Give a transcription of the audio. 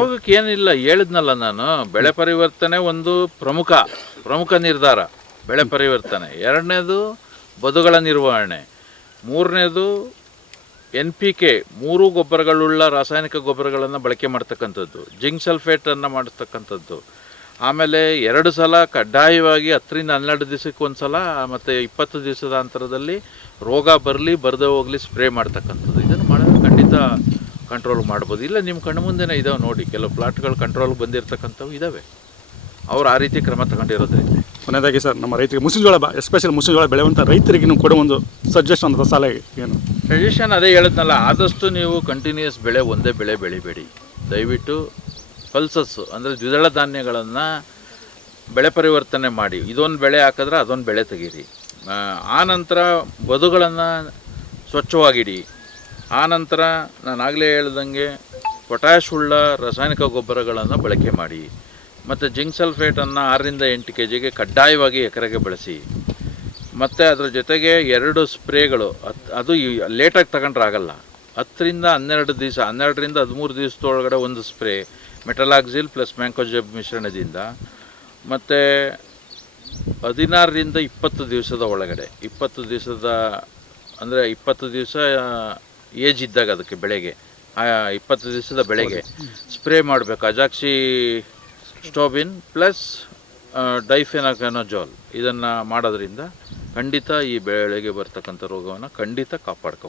ರೋಗಕ್ಕೆ ಏನಿಲ್ಲ, ಹೇಳಿದ್ನಲ್ಲ ನಾನು. ಬೆಳೆ ಪರಿವರ್ತನೆ ಒಂದು ಪ್ರಮುಖ ನಿರ್ಧಾರ, ಬೆಳೆ ಪರಿವರ್ತನೆ. ಎರಡನೇದು ಬದುಗಳ ನಿರ್ವಹಣೆ. ಮೂರನೇದು NPK 3 ಗೊಬ್ಬರಗಳುಳ್ಳ ರಾಸಾಯನಿಕ ಗೊಬ್ಬರಗಳನ್ನು ಬಳಕೆ ಮಾಡ್ತಕ್ಕಂಥದ್ದು, ಜಿಂಕ್ ಸಲ್ಫೇಟನ್ನು ಮಾಡಿಸ್ತಕ್ಕಂಥದ್ದು. ಆಮೇಲೆ 2 ಸಲ ಕಡ್ಡಾಯವಾಗಿ 10 ರಿಂದ 12 ದಿವಸಕ್ಕೆ ಒಂದು ಸಲ ಮತ್ತು 20 ದಿವಸದ ಅಂತರದಲ್ಲಿ ರೋಗ ಬರದೇ ಹೋಗಲಿ ಸ್ಪ್ರೇ ಮಾಡ್ತಕ್ಕಂಥದ್ದು. ಇದನ್ನು ಮಾಡಿದ್ರೆ ಖಂಡಿತ ಕಂಟ್ರೋಲ್ ಮಾಡ್ಬೋದು. ಇಲ್ಲ ನಿಮ್ಮ ಕಣ್ಣು ಮುಂದೆನೇ ಇದಾವೆ ನೋಡಿ, ಕೆಲವು ಪ್ಲಾಟ್ಗಳು ಕಂಟ್ರೋಲ್ ಬಂದಿರತಕ್ಕಂಥವು ಇದ್ದಾವೆ. ಅವ್ರು ಆ ರೀತಿ ಕ್ರಮ ತಗೊಂಡಿರೋದ್ರಿಂದ. ಕೊನೆಯದಾಗಿ ಸರ್, ನಮ್ಮ ರೈತರಿಗೆ ಮುಸ್ಲಿಂ ಎಸ್ಪೆಷಲ್ ಮುಸ್ಲಿಂ ಜೋಳ ಬೆಳೆಯುವಂಥ ರೈತರಿಗೆ ನೀವು ಕೊಡೋ ಒಂದು ಸಜೆಷನ್ ಅಥವಾ ಸಲಹೆ ಏನು? ಸಜೆಷನ್ ಅದೇ ಹೇಳಿದ್ನಲ್ಲ, ಆದಷ್ಟು ನೀವು ಕಂಟಿನ್ಯೂಸ್ ಒಂದೇ ಬೆಳೆ ಬೆಳಿಬೇಡಿ. ದಯವಿಟ್ಟು ಪಲ್ಸಸ್ಸು ಅಂದರೆ ದ್ವಿದಳ ಧಾನ್ಯಗಳನ್ನು ಬೆಳೆ ಪರಿವರ್ತನೆ ಮಾಡಿ. ಇದೊಂದು ಬೆಳೆ ಹಾಕಿದ್ರೆ ಅದೊಂದು ಬೆಳೆ ತೆಗೀರಿ. ಆನಂತರ ಬದುಗಳನ್ನು ಸ್ವಚ್ಛವಾಗಿಡಿ. ಆನಂತರ ನಾನು ಆಗಲೇ ಹೇಳ್ದಂಗೆ ಪೊಟ್ಯಾಷ್ ಉಳ್ಳ ರಾಸಾಯನಿಕ ಗೊಬ್ಬರಗಳನ್ನು ಬಳಕೆ ಮಾಡಿ. ಮತ್ತು ಜಿಂಕ್ ಸಲ್ಫೇಟನ್ನು 6 ರಿಂದ 8 kg ಕಡ್ಡಾಯವಾಗಿ ಎಕರೆಗೆ ಬಳಸಿ. ಮತ್ತು ಅದರ ಜೊತೆಗೆ 2 ಸ್ಪ್ರೇಗಳು, ಅದು ಲೇಟಾಗಿ ತಗೊಂಡ್ರೆ ಆಗಲ್ಲ. 10 ರಿಂದ 12 ದಿವಸ, 12 ರಿಂದ 13 ದಿವಸದೊಳಗಡೆ ಒಂದು ಸ್ಪ್ರೇ ಮೆಟಲಾಕ್ಸಿಲ್ ಪ್ಲಸ್ ಮ್ಯಾಂಕೋಜೆಬ್ ಮಿಶ್ರಣದಿಂದ. ಮತ್ತು 16 ರಿಂದ 20 ದಿವಸದ ಒಳಗಡೆ, 20 ದಿವಸದ ಅಂದರೆ 20 ದಿವಸ ಏಜ್ ಇದ್ದಾಗ ಅದಕ್ಕೆ ಬೆಳೆಗೆ 20 ದಿವಸದ ಬೆಳೆಗೆ ಸ್ಪ್ರೇ ಮಾಡಬೇಕು. ಅಜಾಕ್ಸಿ ಸ್ಟೋಬಿನ್ ಪ್ಲಸ್ ಡೈಫೆನಕನಜೋಲ್ ಇದನ್ನು ಮಾಡೋದ್ರಿಂದ ಖಂಡಿತ ಈ ಬೆಳೆಗೆ ಬರ್ತಕ್ಕಂಥ ರೋಗವನ್ನು ಖಂಡಿತ ಕಾಪಾಡ್ಕೋಬೋದು.